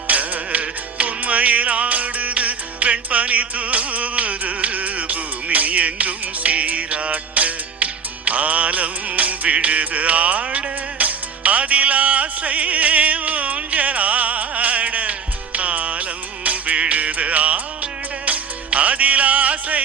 காட்ட உண்மையில் ஆடுது வெண்பனி தூவுது பூமி எங்கும் சீராட்ட ஆலம் விழுது ஆட அதிலாசை ஊஞ்சலாட ஆலம் விழுது ஆட அதிலாசை